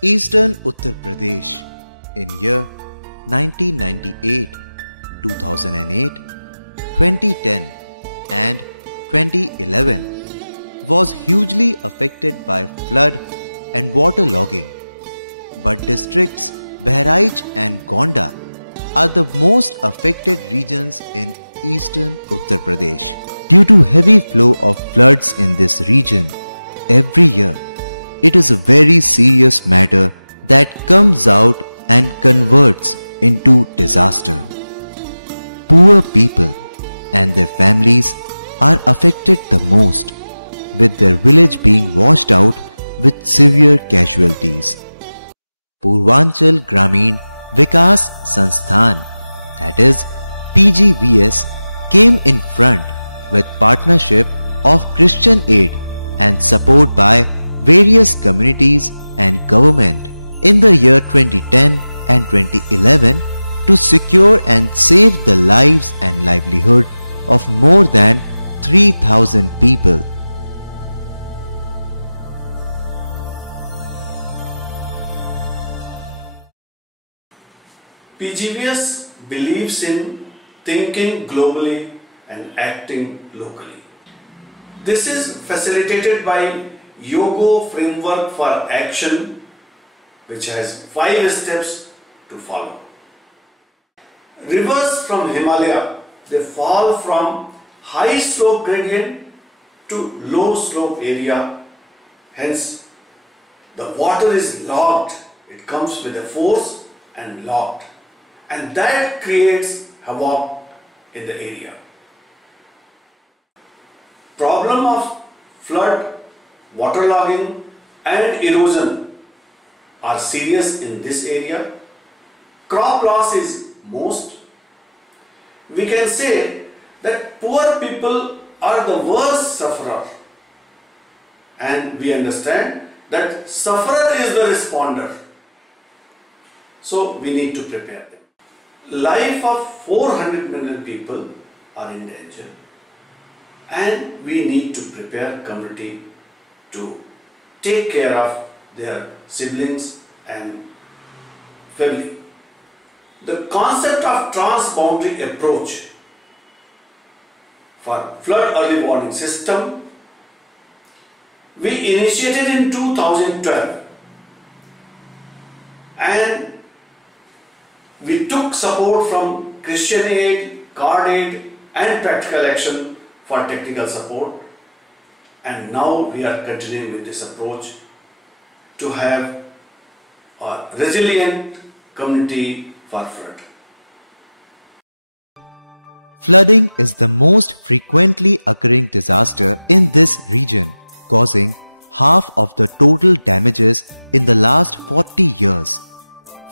Eastern Uttar Pradesh in year 1998, 2008, 2010 and 2011 was hugely affected by flood and waterlogging, but districts Bahraich and Gonda are the most affected regions in Eastern Uttar Pradesh. Due to heavy flow of floods in this region every year, it is a very serious matter that comes out and converts into disaster. Poor people and their families are affected the most, with their village being washed out with severe casualties. Purvanchal Gramin Vikas Sansthan, that is PGVS, came in front with partnership of Christian aid and support by various communities and government in the year 2010 and 2011 to secure and save the lives and livelihood of more than 3,000 people. PGVS believes in thinking globally and acting locally. This is facilitated by Yoga Framework for Action, which has 5 steps to follow. Rivers from Himalaya, they fall from high slope gradient to low slope area, hence the water is locked, it comes with a force and locked, and that creates havoc in the area. Problem of flood, waterlogging and erosion are serious in this area. Crop loss is most. We can say that poor people are the worst sufferer, and we understand that sufferer is the responder. So we need to prepare them. Life of 400 million people are in danger, and we need to prepare community to take care of their siblings and family. The concept of transboundary approach for flood early warning system we initiated in 2012, and we took support from Christian Aid, Cordaid and Practical Action for technical support, and now we are continuing with this approach to have a resilient community for flood. Flooding is the most frequently occurring disaster in this region, causing half of the total damages in the last 40 years.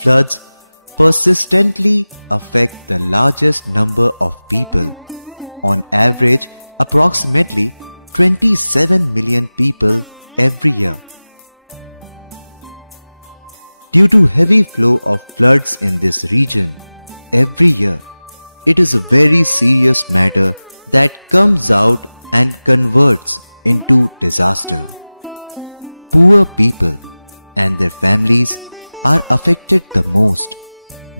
Floods persistently affect the largest number of people. On average, approximately 27 million people every year. Due to heavy flow of floods in this region every year, it is a very serious matter that comes out and converts into disaster. Poor people and their families are affected the most,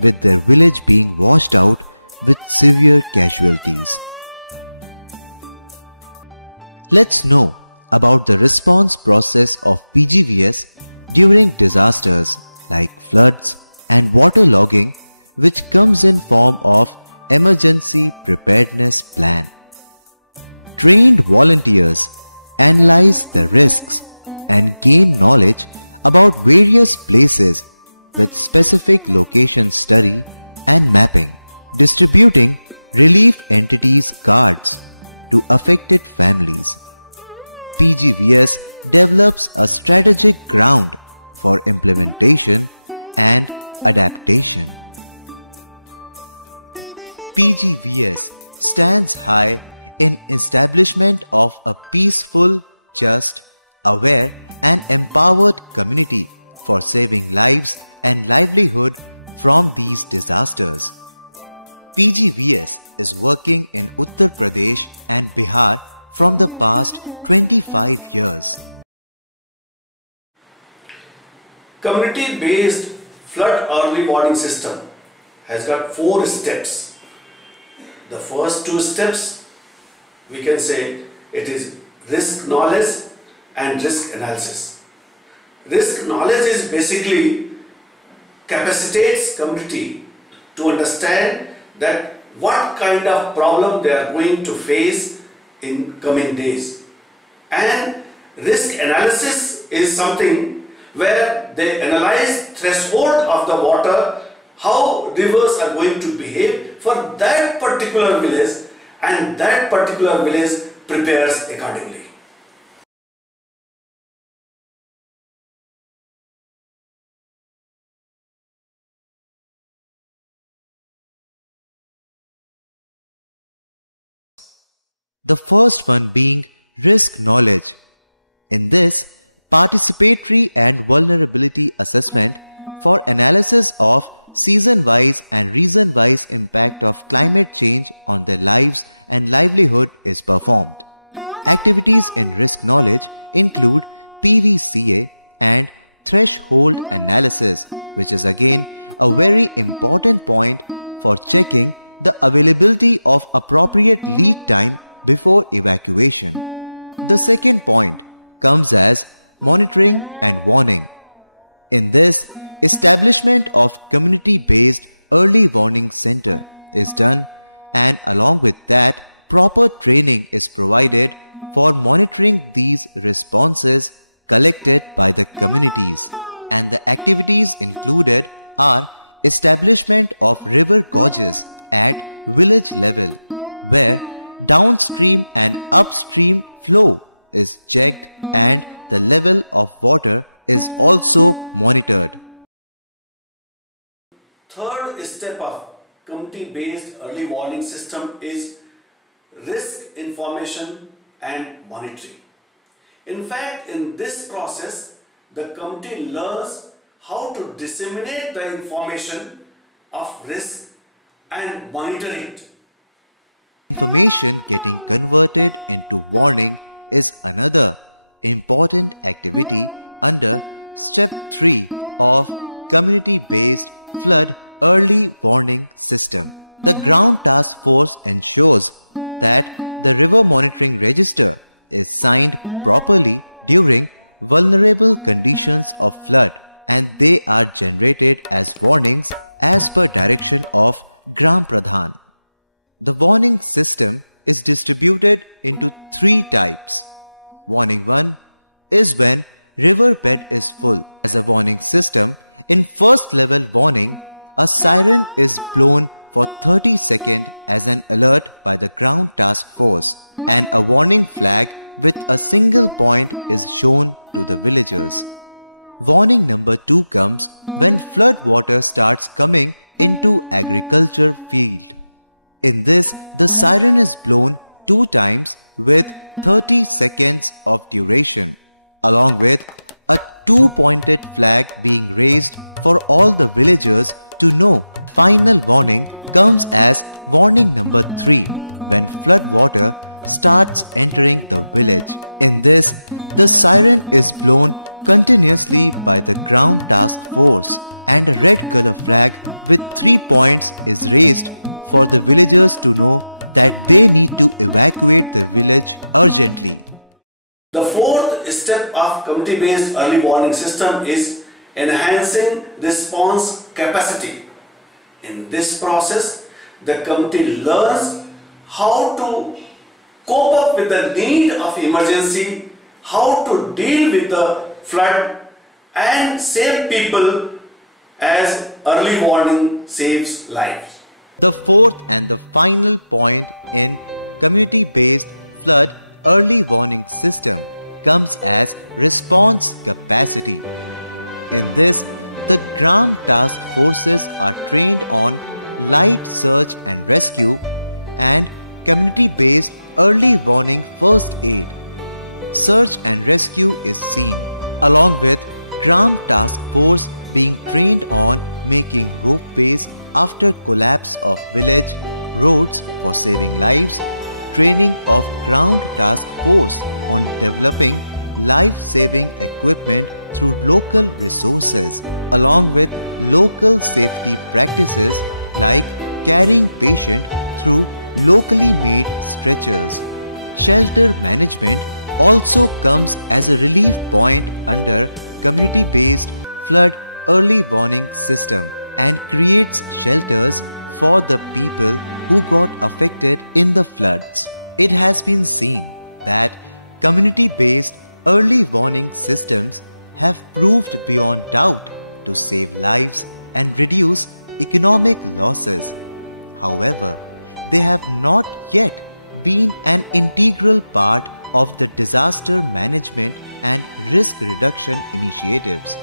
with their village being washed out with severe casualties. Let's know about the response process of PGVS during disasters like floods and waterlogging, which comes in form of Emergency Preparedness Plan. Trained volunteers analyze the risks and gain knowledge about various places with specific location study and mapping, distributing relief entities cards to affected families. PGVS develops a strategic ground for implementation and adaptation. PGVS stands high in establishment of a peaceful, just, aware and empowered community for saving lives and livelihood from these disasters. PGVS is working in Uttar Pradesh and Bihar from the past 25 years. Community-based flood early warning system has got 4 steps. The first 2 steps, we can say it is risk knowledge and risk analysis. Risk knowledge is basically capacitates community to understand that what kind of problem they are going to face in coming days. And risk analysis is something where they analyze threshold of the water, how rivers are going to behave for that particular village, and that particular village prepares accordingly. The first one being risk knowledge. In this, participatory and vulnerability assessment for analysis of season-wise and region-wise impact of climate change on their lives and livelihood is performed. Activities in risk knowledge include PVCA and threshold analysis, which is again a very important point for checking the availability of appropriate lead time before evacuation. The second point comes as monitoring and warning. In this, establishment of community-based early warning center is done, and along with that, proper training is provided for monitoring these responses collected by the communities. And the activities included are establishment of river gauges at village level, where downstream and upstream flow is checked and the level of water is also monitored. Third step of community-based early warning system is risk information and monitoring. In fact, in this process, the community learns how to disseminate the information of risk and monitor it. Information getting converted into warning is another important activity under Step 3 of Community-Based Flood Early Warning System. The Ground Task Force ensures that the river monitoring register is signed properly during vulnerable conditions of flood, and they are generated as warnings as per direction of Gram Pradhan. The warning system is distributed into 3 types. Warning 1 is when river bed is full. As a warning system, in first level warning, a siren is blown for 30 seconds as an alert by the ground task force, and a warning flag with a single point is shown to the villagers. Warning number 2 comes when flood water starts coming into agriculture field. In this, the siren is blown 2 times with 30 seconds of duration, along with a 2-pointed flag being raised for all the villagers to know. Final warning comes as warning number 3 when flood water starts entering the village. In this, the siren is blown continuously by the ground task force, and a red color flag with 3 points is raised for the villagers to know that they need to evacuate the village urgently. The fourth step of community-based early warning system is enhancing response capacity. In this process, the community learns how to cope up with the need of emergency, how to deal with the flood and save people, as early warning saves lives. The fourth and the final point in community-based flood early warning system comes as response capacity. In this, the Gram task forces are trained on light search and rescue and community-based early warning first aid. Search and rescue is seen, along with Gram task force being trained on making ropeways after collapse of village roads for saving lives, training of ground task force on developing life-saving equipment through local resources along with local safety practices like carrying patient through locally made stretchers. Shelter management also comes as a relief point under community-based flood early warning system and creates shelters for the people who got affected in the floods. It has been seen that community-based early warning systems have proved beyond doubt to save lives and reduce economic losses. However, they have not yet been an integral part of the disaster management and risk reduction initiatives.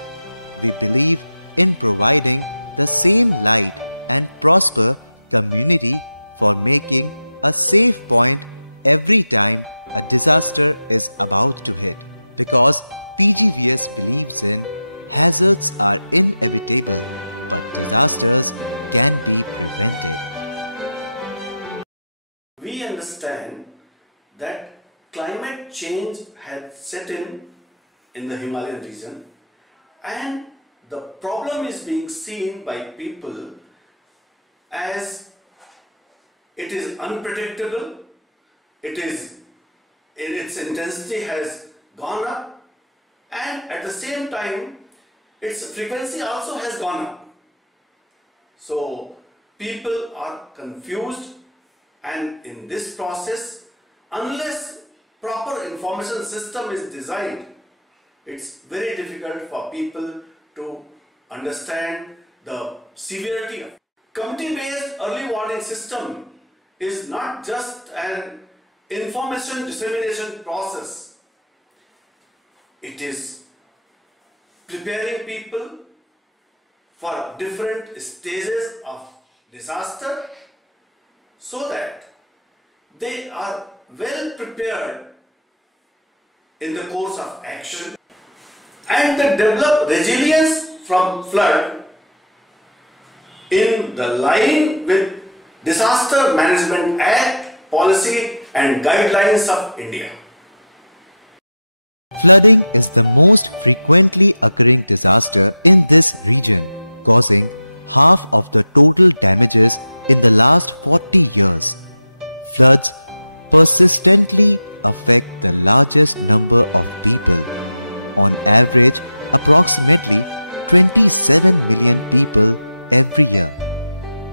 We believe in providing the same light and prosper community for making a safe point every time a disaster is about to hit, because PGVS believes in hazards are inevitable, but disasters can be prevented. We understand that climate change had set in the Himalayan region, and the problem is being seen by people as it is unpredictable, its intensity has gone up, and at the same time its frequency also has gone up. So people are confused, and in this process, unless proper information system is designed, it's very difficult for people to understand the severity of it. Community-based early warning system is not just an information dissemination process. It is preparing people for different stages of disaster so that they are well prepared in the course of action, and they develop resilience from flood in the line with Disaster Management Act, policy and guidelines of India. Flooding is the most frequently occurring disaster in this region, causing half of the total damages in the last 40 years. Floods persistently affect the largest number of people. On average, approximately 27 million people every year,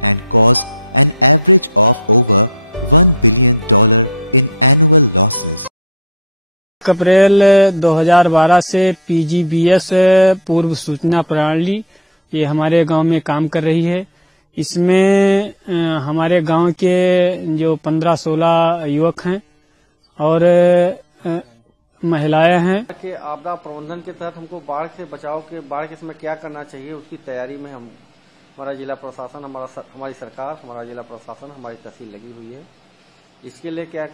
and cause an average of over $1 billion in annual losses. अप्रैल 2012 से PGVS पूर्व सूचना प्रणाली ये हमारे गांव में काम कर रही है। इसमें हमारे गांव के जो 15-16 युवक हैं और महिलाएं हैं कि आपदा प्रबंधन के तहत हमको बाढ़ के समय क्या करना चाहिए, उसकी तैयारी में हमारा जिला प्रशासन, हमारी सरकार, हमारा जिला प्रशासन, हमारी तहसील लगी हुई है। इसके लिए क्या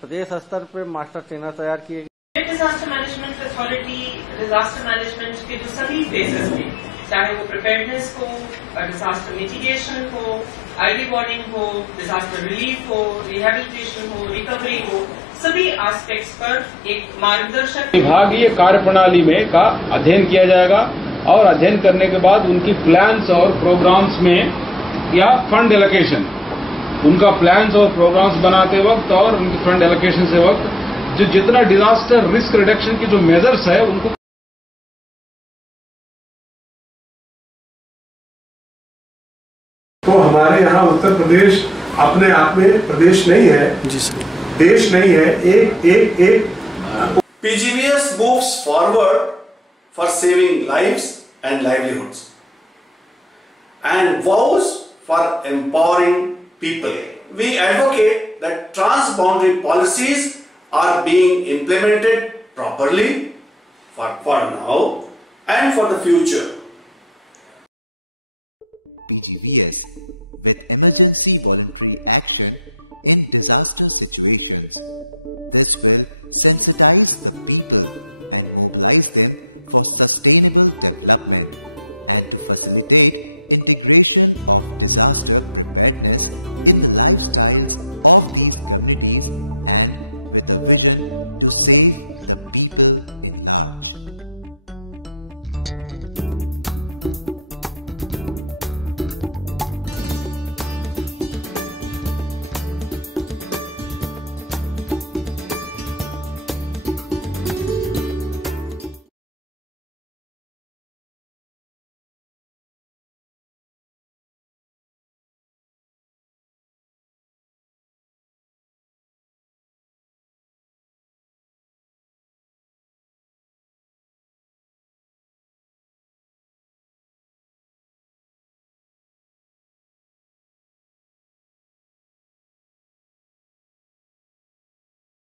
प्रदेश स्तर पे मास्टर ट्रेनर तैयार किए गए। Disaster management authority disaster management के जो सभी फेजेस थे, चाहे वो प्रिपेयर्डनेस हो, डिजास्टर मिटिगेशन हो, अर्ली वार्निंग हो, डिजास्टर रिलीफ हो, रिहेबिलिटेशन हो, रिकवरी हो, सभी एस्पेक्ट्स पर एक मार्गदर्शक विभागीय कार्यप्रणाली में का अध्ययन किया जाएगा और अध्ययन करने के बाद उनकी प्लान्स और प्रोग्राम्स में या फंड एलोकेशन, उनका प्लान्स और प्रोग्राम्स बनाते वक्त और उनकी फंड एलोकेशन से वक्त जो जितना डिजास्टर रिस्क रिडक्शन की जो मेजर्स है उनको तो हमारे यहाँ उत्तर प्रदेश अपने आप में प्रदेश नहीं है, जी सर, देश नहीं है, एक PGVS moves forward for saving lives and livelihoods, and vows for empowering people. We advocate that transboundary policies are being implemented properly for now and for the future. PGVS with emergency voluntary action in disaster situations. This will sensitize the people and mobilize them for sustainable development and to facilitate integration of disaster preparedness in the lifestyles of these communities and with a vision to save the people in large.